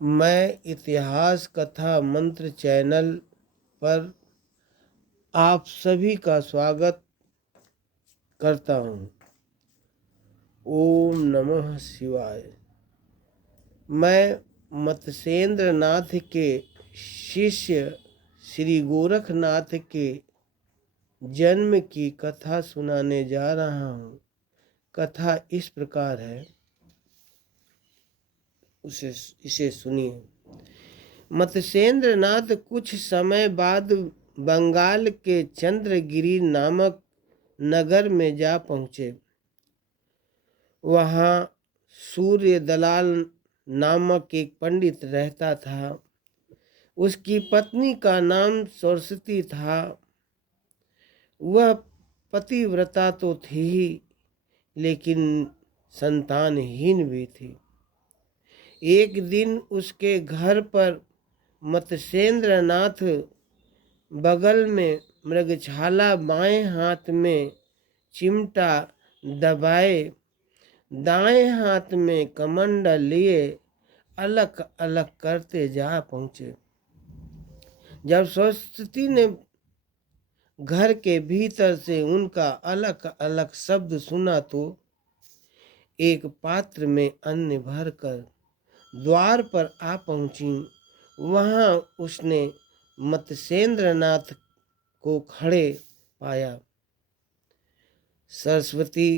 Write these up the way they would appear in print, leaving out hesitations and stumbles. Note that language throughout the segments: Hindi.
मैं इतिहास कथा मंत्र चैनल पर आप सभी का स्वागत करता हूँ। ओम नमः शिवाय। मैं मत्स्येंद्र नाथ के शिष्य श्री गोरखनाथ के जन्म की कथा सुनाने जा रहा हूँ। कथा इस प्रकार है, इसे सुनिए। मत्स्येंद्र नाथ कुछ समय बाद बंगाल के चंद्रगिरी नामक नगर में जा पहुँचे। वहाँ सूर्य दलाल नामक एक पंडित रहता था। उसकी पत्नी का नाम सरस्वती था। वह पतिव्रता तो थी ही, लेकिन संतानहीन भी थी। एक दिन उसके घर पर मत्स्येंद्र नाथ बगल में मृगछाला बाएं हाथ में चिमटा दबाए दाएं हाथ में कमंडल लिए अलग अलग करते जा पहुँचे। जब सरस्वती ने घर के भीतर से उनका अलग अलग शब्द सुना तो एक पात्र में अन्न भरकर द्वार पर आ पहुँची। वहाँ उसने मत्स्येंद्र नाथ को खड़े पाया। सरस्वती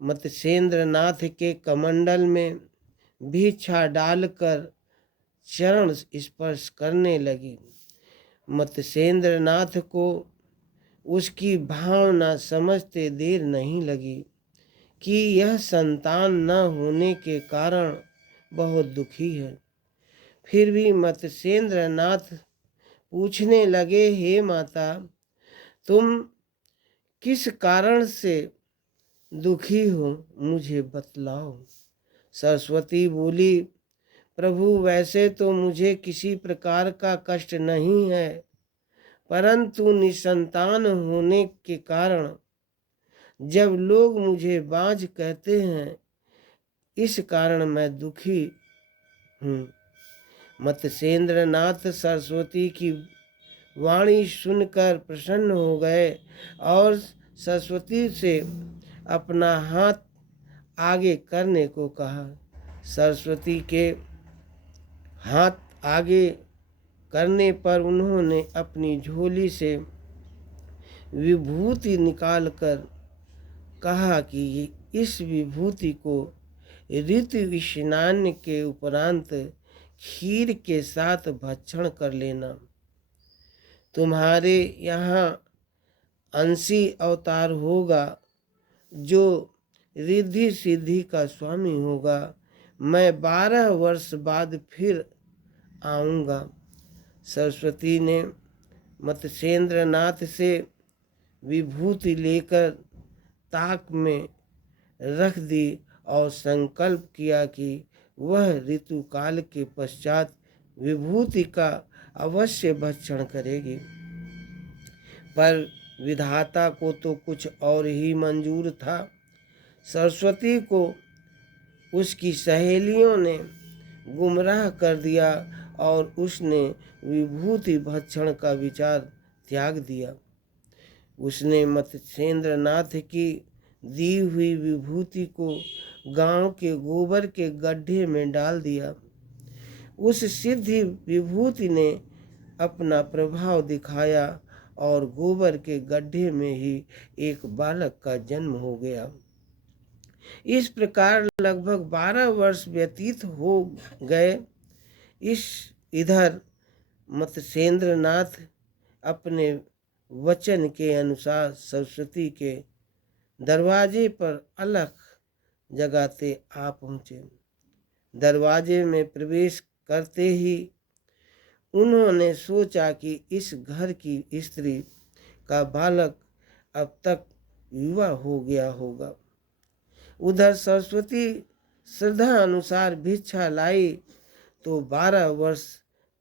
मत्स्येंद्र नाथ के कमंडल में भिक्षा डालकर चरण स्पर्श करने लगी। मत्स्येंद्र नाथ को उसकी भावना समझते देर नहीं लगी कि यह संतान न होने के कारण बहुत दुखी है। फिर भी मत्स्येंद्र नाथ पूछने लगे, हे माता, तुम किस कारण से दुखी हो, मुझे बतलाओ। सरस्वती बोली, प्रभु, वैसे तो मुझे किसी प्रकार का कष्ट नहीं है, परंतु निसंतान होने के कारण जब लोग मुझे बाँझ कहते हैं, इस कारण मैं दुखी हूँ। मत्स्येंद्र नाथ सरस्वती की वाणी सुनकर प्रसन्न हो गए और सरस्वती से अपना हाथ आगे करने को कहा। सरस्वती के हाथ आगे करने पर उन्होंने अपनी झोली से विभूति निकालकर कहा कि इस विभूति को ऋतु स्नान के उपरांत खीर के साथ भक्षण कर लेना। तुम्हारे यहाँ अंशी अवतार होगा जो रिद्धि सिद्धि का स्वामी होगा। मैं 12 वर्ष बाद फिर आऊँगा। सरस्वती ने मत्स्येंद्र नाथ से विभूति लेकर ताक में रख दी और संकल्प किया कि वह ऋतुकाल के पश्चात विभूति का अवश्य भक्षण करेगी। पर विधाता को तो कुछ और ही मंजूर था। सरस्वती को उसकी सहेलियों ने गुमराह कर दिया और उसने विभूति भक्षण का विचार त्याग दिया। उसने मत्स्येंद्र नाथ की दी हुई विभूति को गांव के गोबर के गड्ढे में डाल दिया। उस सिद्धि विभूति ने अपना प्रभाव दिखाया और गोबर के गड्ढे में ही एक बालक का जन्म हो गया। इस प्रकार लगभग 12 वर्ष व्यतीत हो गए। इधर मत्स्येंद्र नाथ अपने वचन के अनुसार सरस्वती के दरवाजे पर अलख जगाते आ पहुँचे। दरवाजे में प्रवेश करते ही उन्होंने सोचा कि इस घर की स्त्री का बालक अब तक युवा हो गया होगा। उधर सरस्वती श्रद्धा अनुसार भिक्षा लाई तो 12 वर्ष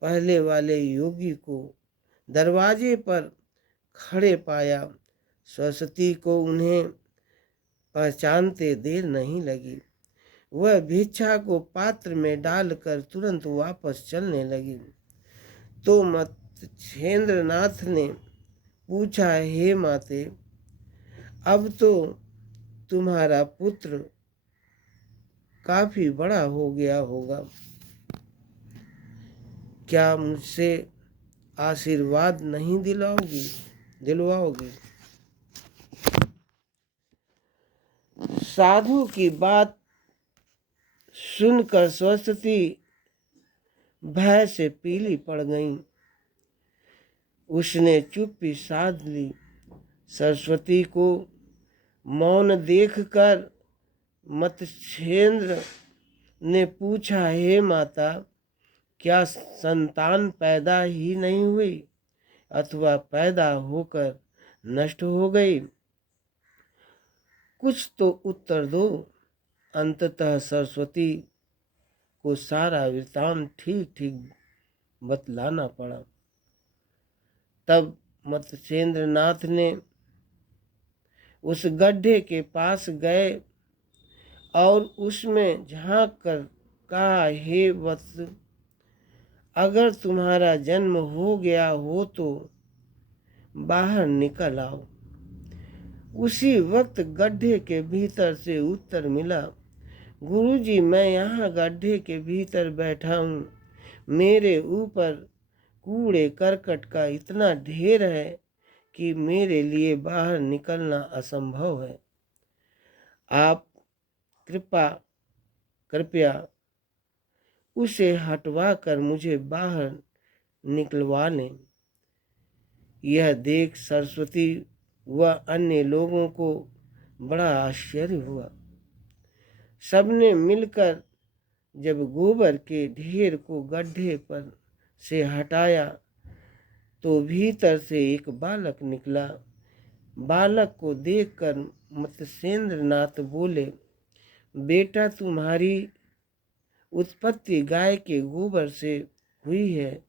पहले वाले योगी को दरवाजे पर खड़े पाया। सरस्वती को उन्हें पहचानते देर नहीं लगी। वह भिक्षा को पात्र में डालकर तुरंत वापस चलने लगी। तो मत्स्येंद्रनाथ ने पूछा, हे माते, अब तो तुम्हारा पुत्र काफी बड़ा हो गया होगा, क्या मुझसे आशीर्वाद नहीं दिलवाओगी? साधु की बात सुनकर सरस्वती भय से पीली पड़ गईं। उसने चुप्पी साध ली। सरस्वती को मौन देखकर मत्स्येंद्र ने पूछा, हे माता, क्या संतान पैदा ही नहीं हुई अथवा पैदा होकर नष्ट हो गई? कुछ तो उत्तर दो। अंततः सरस्वती को सारा वृत्तांत ठीक ठीक बतलाना पड़ा। तब मत्स्येंद्रनाथ ने उस गड्ढे के पास गए और उसमें झांक कर कहा, हे वत्स, अगर तुम्हारा जन्म हो गया हो तो बाहर निकल आओ। उसी वक्त गड्ढे के भीतर से उत्तर मिला, गुरुजी, मैं यहाँ गड्ढे के भीतर बैठा हूँ। मेरे ऊपर कूड़े करकट का इतना ढेर है कि मेरे लिए बाहर निकलना असंभव है। आप कृपया उसे हटवा कर मुझे बाहर निकलवा लें। यह देख सरस्वती व अन्य लोगों को बड़ा आश्चर्य हुआ। सबने मिलकर जब गोबर के ढेर को गड्ढे पर से हटाया तो भीतर से एक बालक निकला। बालक को देखकर मत्स्येंद्रनाथ बोले, बेटा, तुम्हारी उत्पत्ति गाय के गोबर से हुई है,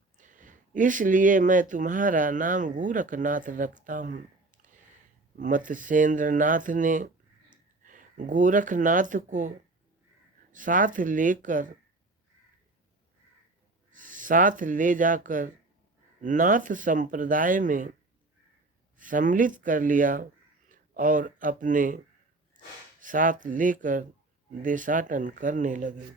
इसलिए मैं तुम्हारा नाम गोरखनाथ रखता हूँ। मत्स्येंद्रनाथ ने गोरखनाथ को साथ ले जाकर नाथ संप्रदाय में सम्मिलित कर लिया और अपने साथ लेकर देशाटन करने लगे।